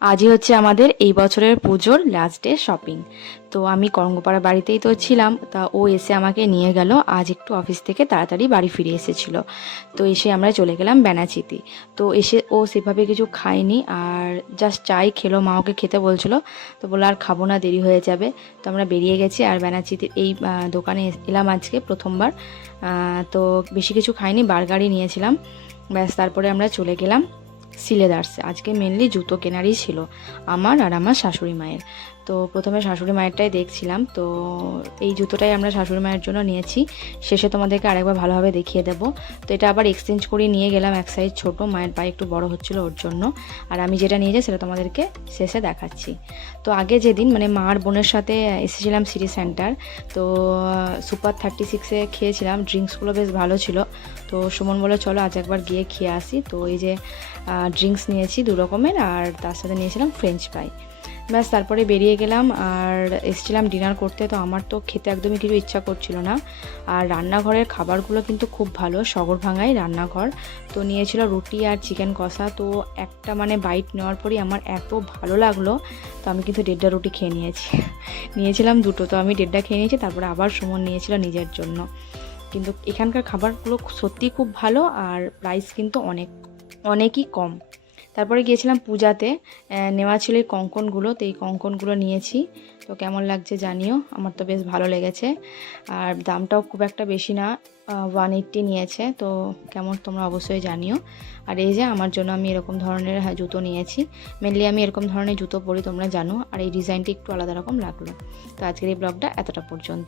আজই হচ্ছে আমাদের এই বছরের পুজোর লাস্ট ডে শপিং তো আমি করঙ্গপাড়া বাড়িতেই তো ছিলাম, তা ও এসে আমাকে নিয়ে গেল, আজ একটু অফিস থেকে তাড়াতাড়ি বাড়ি ফিরে এসেছিল। তো এসে আমরা চলে গেলাম বেনাচিতে। তো এসে ও সেভাবে কিছু খায়নি, আর জাস্ট চাই খেলো, মা ওকে খেতে বলছিল, তো বলল আর খাব না, দেরি হয়ে যাবে। তো আমরা বেরিয়ে গেছি, আর বেনাচিতে এই দোকানে এলাম আজকে প্রথমবার। তো বেশি কিছু খাইনি বার্গারই নিয়েছিলাম। ব্যাস, তারপরে আমরা চলে গেলাম। সিলেদার্সে আজকে মেনলি জুতো কেনারই ছিল, আমার আর আমার শাশুড়ি মায়ের। তো প্রথমে শাশুড়ি মায়েরটাই দেখছিলাম, তো এই জুতোটাই আমরা শাশুড়ি মায়ের জন্য নিয়েছি। শেষে তোমাদেরকে আরেকবার ভালোভাবে দেখিয়ে দেবো। তো এটা আবার এক্সচেঞ্জ করে নিয়ে গেলাম, এক সাইজ ছোটো, মায়ের পায়ে একটু বড় হচ্ছিল ওর জন্য। আর আমি যেটা নিয়ে যাই সেটা তোমাদেরকে শেষে দেখাচ্ছি। তো আগে যেদিন মানে মা আর বোনের সাথে এসেছিলাম সিটি সেন্টার তো সুপার থার্টি সিক্সে খেয়েছিলাম ড্রিঙ্কসগুলো বেশ ভালো ছিল। তো সুমন বলে চলো আজ একবার গিয়ে খেয়ে আসি। তো এই যে ড্রিঙ্কস নিয়েছি দু রকমের, আর তার সাথে নিয়েছিলাম ফ্রেঞ্চ ফ্রাই ব্যাস, তারপরে বেরিয়ে গেলাম, আর এসেছিলাম ডিনার করতে, তো আমার তো খেতে একদমই কিছু ইচ্ছা করছিল না। আর রান্নাঘরের খাবারগুলো কিন্তু খুব ভালো সগর ভাঙাই রান্নাঘর। তো নিয়েছিল রুটি আর চিকেন কষা, তো একটা মানে বাইট নেওয়ার পরই আমার এত ভালো লাগল, তো আমি কিন্তু দেড়টা রুটি খেয়ে নিয়েছি। নিয়েছিলাম দুটো, তো আমি দেড়টা খেয়ে নিয়েছি, তারপরে আবার সুমন নিয়েছিল নিজের জন্য। কিন্তু এখানকার খাবারগুলো সত্যিই খুব ভালো, আর প্রাইস কিন্তু অনেক অনেকই কম। তারপরে গিয়েছিলাম পূজাতে নেওয়া ছিল এই কঙ্কনগুলো তো এই কঙ্কনগুলো নিয়েছি। তো কেমন লাগছে জানিও আমার তো বেশ ভালো লেগেছে। আর দামটাও খুব একটা বেশি না ওয়ান এইট্টি নিয়েছে তো কেমন তোমরা অবশ্যই জানিও। আর এই যে আমার জন্য আমি এরকম ধরনের হ্যাঁ, জুতো নিয়েছি। মেনলি আমি এরকম ধরনের জুতো পরি তোমরা জানো। আর এই ডিজাইনটি একটু আলাদা রকম লাগল। তো আজকের এই ব্লগটা এতটা পর্যন্ত।